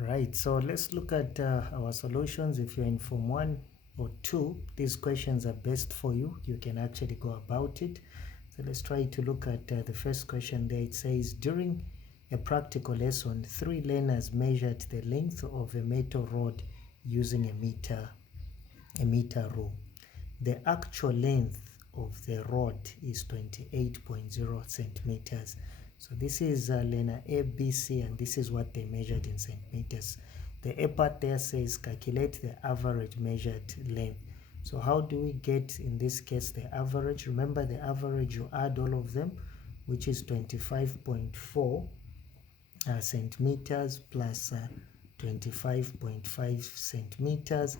Right, so let's look at our solutions. If you're in Form 1 or 2, these questions are best for you. You can actually go about it. So let's try to look at the first question there. It says, during a practical lesson, 3 learners measured the length of a metal rod using a meter rule. The actual length of the rod is 28.0 centimeters. So this is learner A, B, C, and this is what they measured in centimeters. The A part there says calculate the average measured length. So how do we get, in this case, the average? Remember, the average, you add all of them, which is 25.4 centimeters plus 25.5 centimeters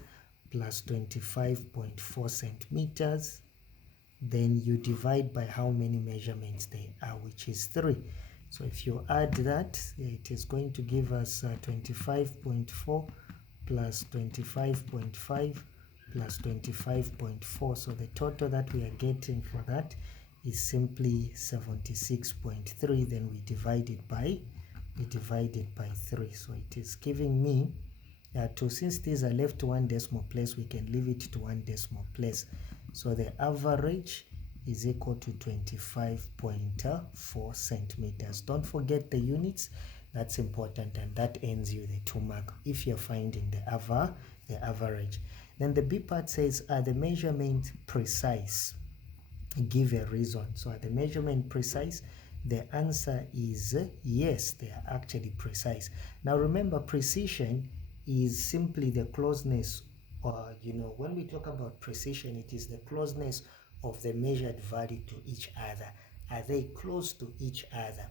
plus 25.4 centimeters. Then you divide by how many measurements they are, which is 3. So if you add that, it is going to give us 25.4 plus 25.5 plus 25.4. So the total that we are getting for that is simply 76.3. Then we divide it by 3. So it is giving me since these are left to 1 decimal place, we can leave it to 1 decimal place. So the average is equal to 25.4 centimeters. Don't forget the units. That's important, and that ends you the 2 mark if you're finding the average. Then the B part says, are the measurements precise? Give a reason. So are the measurement precise? The answer is yes, they are actually precise. Now remember, precision is simply the closeness, or when we talk about precision, it is the closeness of the measured value to each other. Are they close to each other?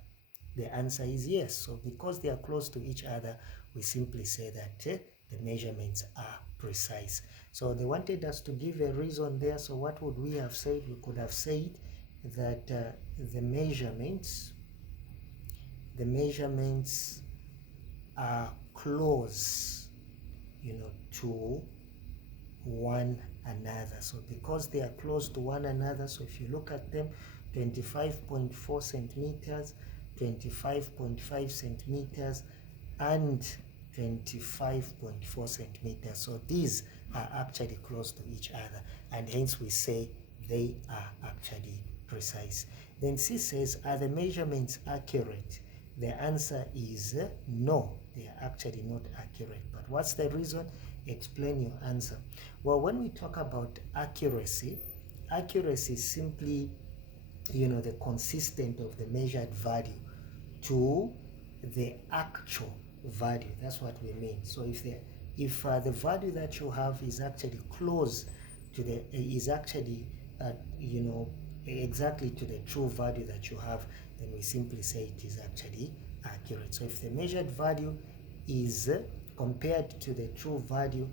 The answer is yes. So because they are close to each other, we simply say that the measurements are precise. So they wanted us to give a reason there. So what would we have said? We could have said that the measurements are close, to one another. So because they are close to one another, so if you look at them, 25.4 centimeters, 25.5 centimeters, and 25.4 centimeters. So these are actually close to each other, and hence we say they are actually precise. Then C says, are the measurements accurate? The answer is no, they are actually not accurate. But what's the reason? Explain your answer. Well, when we talk about accuracy is simply, the consistent of the measured value to the actual value. That's what we mean. So if the value that you have is actually close to the exactly to the true value that you have, then we simply say it is actually accurate. So if the measured value is compared to the true value,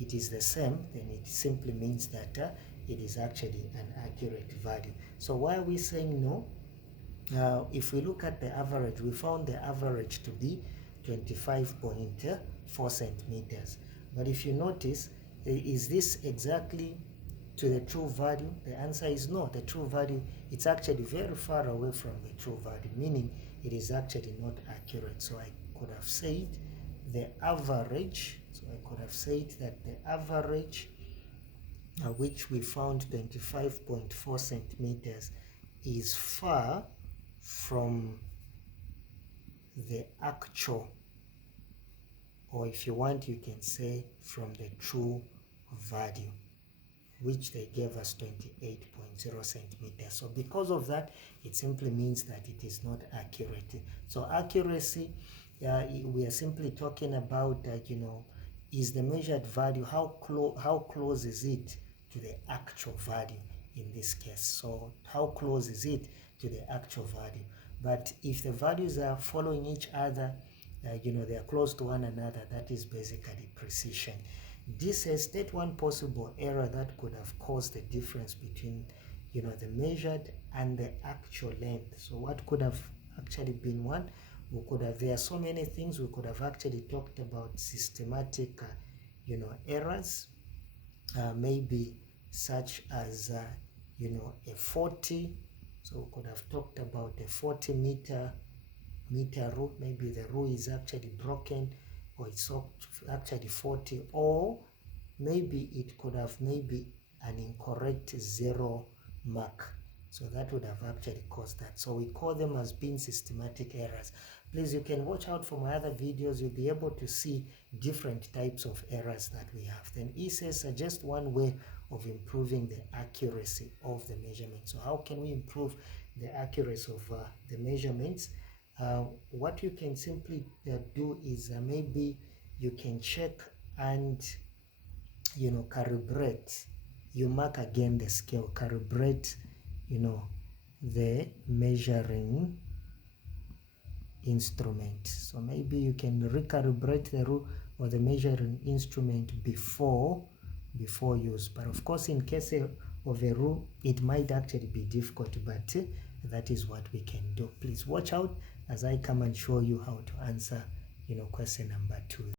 it is the same, then it simply means that it is actually an accurate value. So why are we saying no? If we look at the average, we found the average to be 25.4 centimeters. But if you notice, is this exactly to the true value? The answer is no. The true value, it's actually very far away from the true value, meaning it is actually not accurate. So I could have said the average, so I could have said that the average, which we found 25.4 centimeters, is far from the actual, or if you want, you can say from the true value, which they gave us 28.0 centimeters. So because of that, it simply means that it is not accurate. So accuracy, we are simply talking about is the measured value, how close is it to the actual value in this case. So how close is it to the actual value? But if the values are following each other, they are close to one another, that is basically precision. This says state one possible error that could have caused the difference between the measured and the actual length. So what could have actually been one? We could have, there are so many things. We could have actually talked about systematic errors, maybe such as a 40. So we could have talked about a 40 meter rule. Maybe the rule is actually broken. or it's actually 40, or maybe it could have maybe an incorrect 0 mark. So that would have actually caused that. So we call them as being systematic errors. Please, you can watch out for my other videos. You'll be able to see different types of errors that we have. Then he says, suggest one way of improving the accuracy of the measurement. So how can we improve the accuracy of the measurements? What you can simply do is maybe you can check and calibrate. You mark again the scale, calibrate the measuring instrument. So maybe you can recalibrate the rule or the measuring instrument before use. But of course, in case of a rule, it might actually be difficult, but that is what we can do. Please watch out as I come and show you how to answer question number 2.